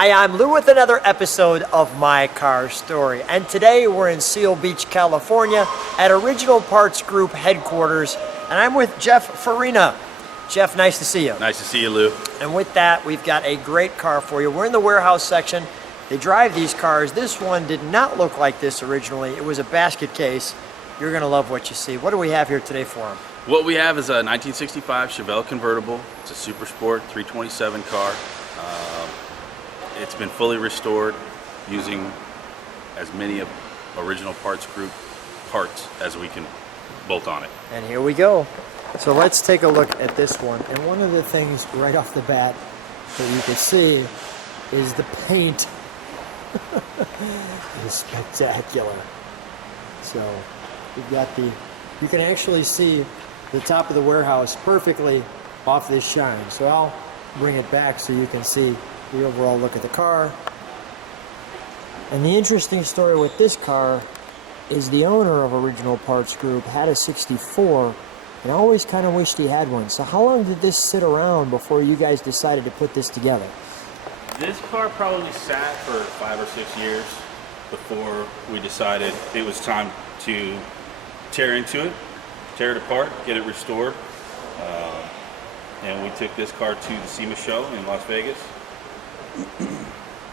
Hi, I'm Lou with another episode of My Car Story, and today we're in Seal Beach, California at Original Parts Group headquarters, and I'm with Jeff Farina. Jeff, nice to see you. Nice to see you, Lou. And with that, we've got a great car for you. We're in the warehouse section. They drive these cars. This one did not look like this originally. It was a basket case. You're going to love what you see. What do we have here today for them? What we have is a 1965 Chevelle Convertible. It's a super sport 327 car. It's been fully restored using as many of Original Parts Group parts as we can bolt on it. And here we go. So let's take a look at this one. And one of the things right off the bat that you can see is the paint. It's spectacular. So we've got you can actually see the top of the warehouse perfectly off this shine. So I'll bring it back so you can see the overall look at the car. And the interesting story with this car is the owner of Original Parts Group had a 64 and always kind of wished he had one. So how long did this sit around before you guys decided to put this together? This car probably sat for 5 or 6 years before we decided it was time to tear into it, tear it apart, get it restored. And we took this car to the SEMA show in Las Vegas.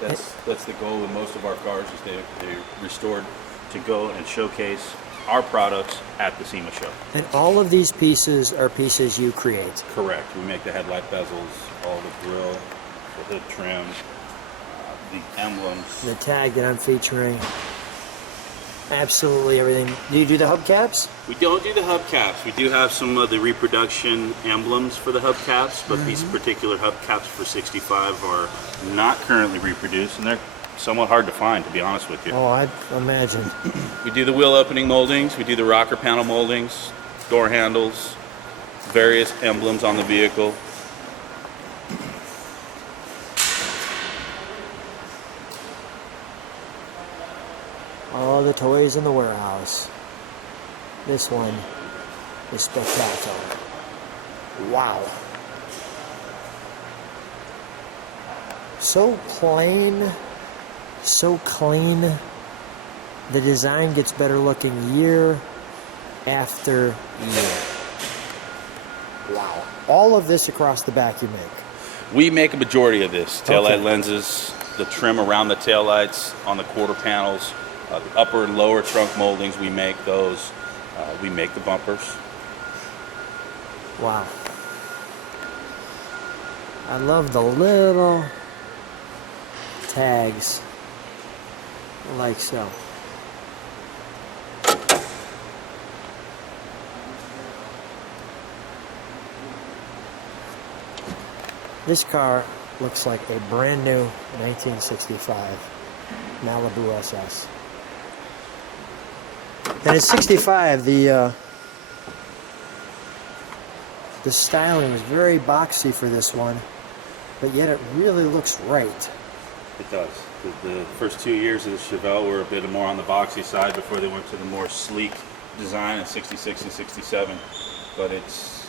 That's the goal with most of our cars, is they're restored to go and showcase our products at the SEMA show. And all of these pieces are pieces you create? Correct. We make the headlight bezels, all the grill, the hood trim, the emblems. The tag that I'm featuring. Absolutely everything. Do you do the hubcaps? We don't do the hubcaps. We do have some of the reproduction emblems for the hubcaps, but these particular hubcaps for 65 are not currently reproduced, and they're somewhat hard to find, to be honest with you. Oh, I imagine. We do the wheel opening moldings, we do the rocker panel moldings, door handles, various emblems on the vehicle. All the toys in the warehouse. This one is spectacular. Wow. So plain, so clean. The design gets better looking year after year. Wow. All of this across the back you make? We make a majority of this. Taillight Okay. lenses, the trim around the taillights, on the quarter panels, the upper and lower trunk moldings, we make those. We make the bumpers. Wow. I love the little tags like so. This car looks like a brand new 1965 Malibu SS. And at 65, the styling is very boxy for this one, but yet it really looks right. It does. The first 2 years of the Chevelle were a bit more on the boxy side before they went to the more sleek design in 66 and 67. But it's,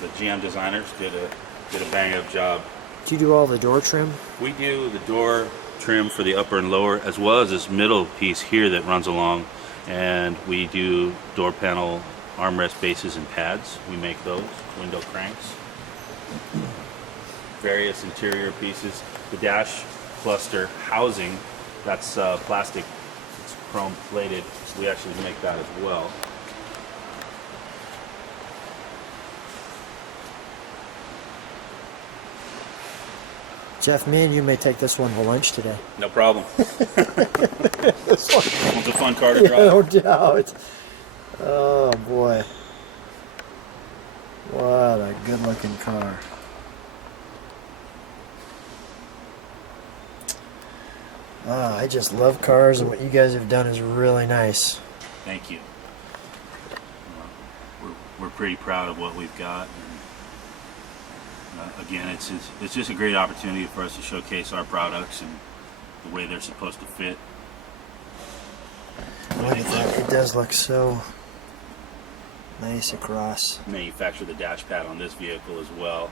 the GM designers did a bang-up job. Do you do all the door trim? We do the door trim for the upper and lower, as well as this middle piece here that runs along. And we do door panel armrest bases and pads. We make those, window cranks. Various interior pieces. The dash cluster housing, that's plastic, it's chrome plated. We actually make that as well. Jeff, me and you may take this one to lunch today. No problem. This one. It's a fun car to drive. No doubt. Oh boy. What a good looking car. I just love cars, and what you guys have done is really nice. Thank you. We're pretty proud of what we've got. And, again, it's just a great opportunity for us to showcase our products and the way they're supposed to fit. Look at that. It does look so nice across. Manufacture the dash pad on this vehicle as well.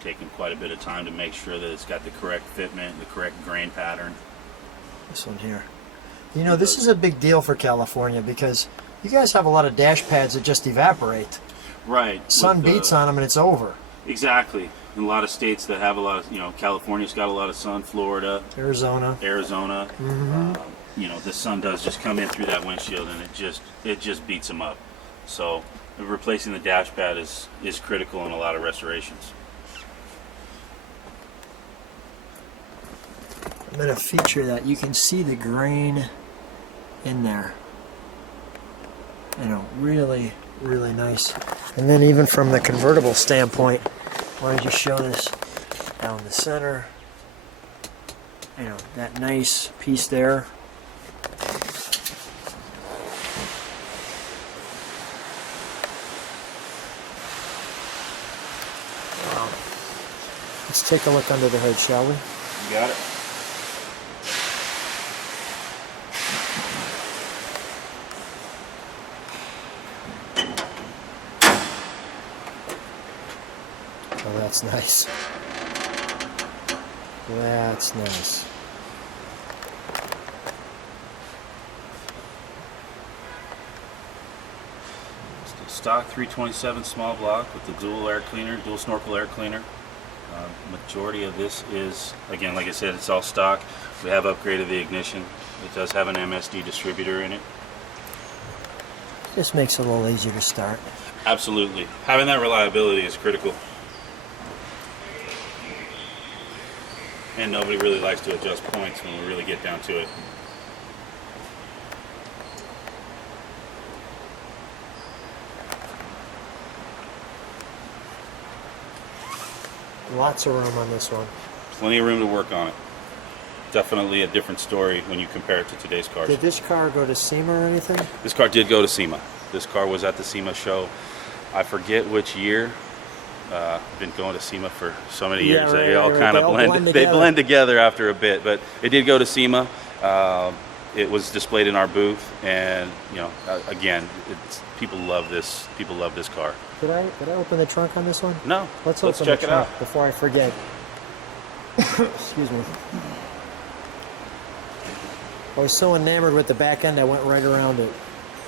taken quite a bit of time to make sure that it's got the correct fitment, the correct grain pattern. This one here. You know, this is a big deal for California because you guys have a lot of dash pads that just evaporate. Right. Sun beats on them and it's over. Exactly. In a lot of states that have a lot of, you know, California's got a lot of sun, Florida, Arizona. You know, the sun does just come in through that windshield and it just beats them up. So replacing the dash pad is critical in a lot of restorations. I'm going to feature that. You can see the grain in there. You know, really, really nice. And then even from the convertible standpoint, I want to just show this down the center. You know, that nice piece there. Wow. Let's take a look under the hood, shall we? You got it. Oh, that's nice. That's nice. Stock 327 small block with the dual air cleaner, dual snorkel air cleaner. Majority of this is, again, like I said, it's all stock. We have upgraded the ignition. It does have an MSD distributor in it. This makes it a little easier to start. Absolutely. Having that reliability is critical. And nobody really likes to adjust points when we really get down to it. Lots of room on this one. Plenty of room to work on it. Definitely a different story when you compare it to today's cars. Did this car go to SEMA or anything? This car did go to SEMA. This car was at the SEMA show. I forget which year. I've been going to SEMA for so many years. Right, they all kind of blend. They blend together after a bit, but it did go to SEMA. It was displayed in our booth, and you know, again, people love this. People love this car. Did I open the trunk on this one? No. Let's check the it trunk out before I forget. Excuse me. I was so enamored with the back end, I went right around it.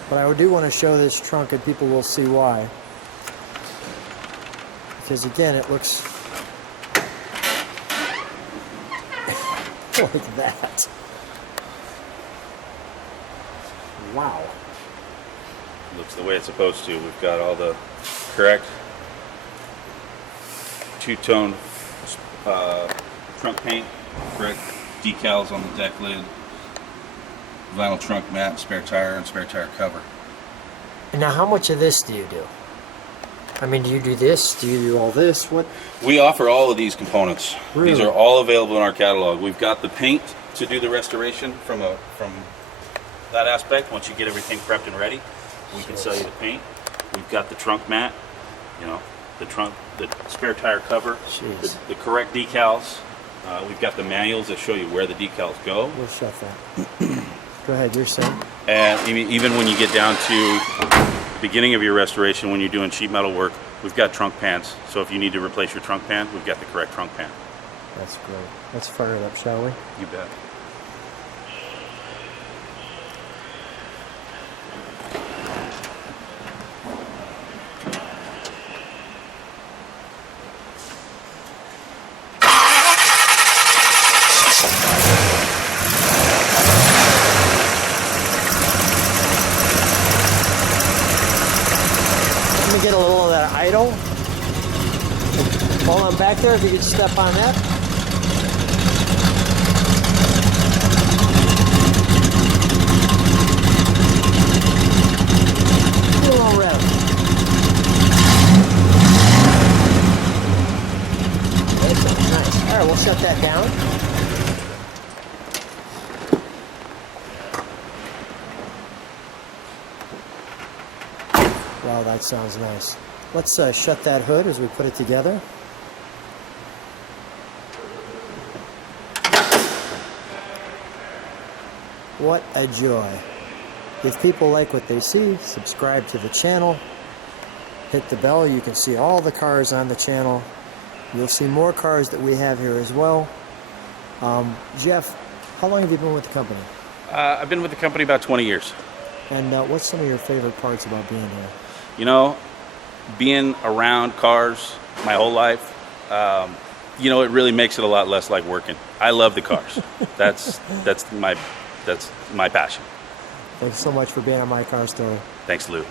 But I do want to show this trunk, and people will see why. Because again, it looks like that. Wow. Looks the way it's supposed to. We've got all the correct two-tone trunk paint, correct decals on the deck lid, vinyl trunk mat, spare tire, and spare tire cover. And now, how much of this do you do? I mean, do you do this? Do you do all this? What? We offer all of these components. Really? These are all available in our catalog. We've got the paint to do the restoration from that aspect. Once you get everything prepped and ready, we can sell you the paint. We've got the trunk mat, you know, the spare tire cover, the correct decals. We've got the manuals that show you where the decals go. We'll shut that. Go ahead, you're saying? And even when you get down to the beginning of your restoration, when you're doing sheet metal work, we've got trunk pans. So if you need to replace your trunk pan, we've got the correct trunk pan. That's great. Let's fire it up, shall we? You bet. Let me get a little of that idle. Hold on back there, if you could step on that. A little rev. Nice. All right, we'll shut that down. Wow, that sounds nice. Let's shut that hood as we put it together. What a joy. If people like what they see, subscribe to the channel, hit the bell. You can see all the cars on the channel. You'll see more cars that we have here as well. Jeff, how long have you been with the company? I've been with the company about 20 years. And what's some of your favorite parts about being here? You know, being around cars my whole life, you know, it really makes it a lot less like working. I love the cars. That's my passion. Thanks so much for being on My Car Story. Thanks, Lou.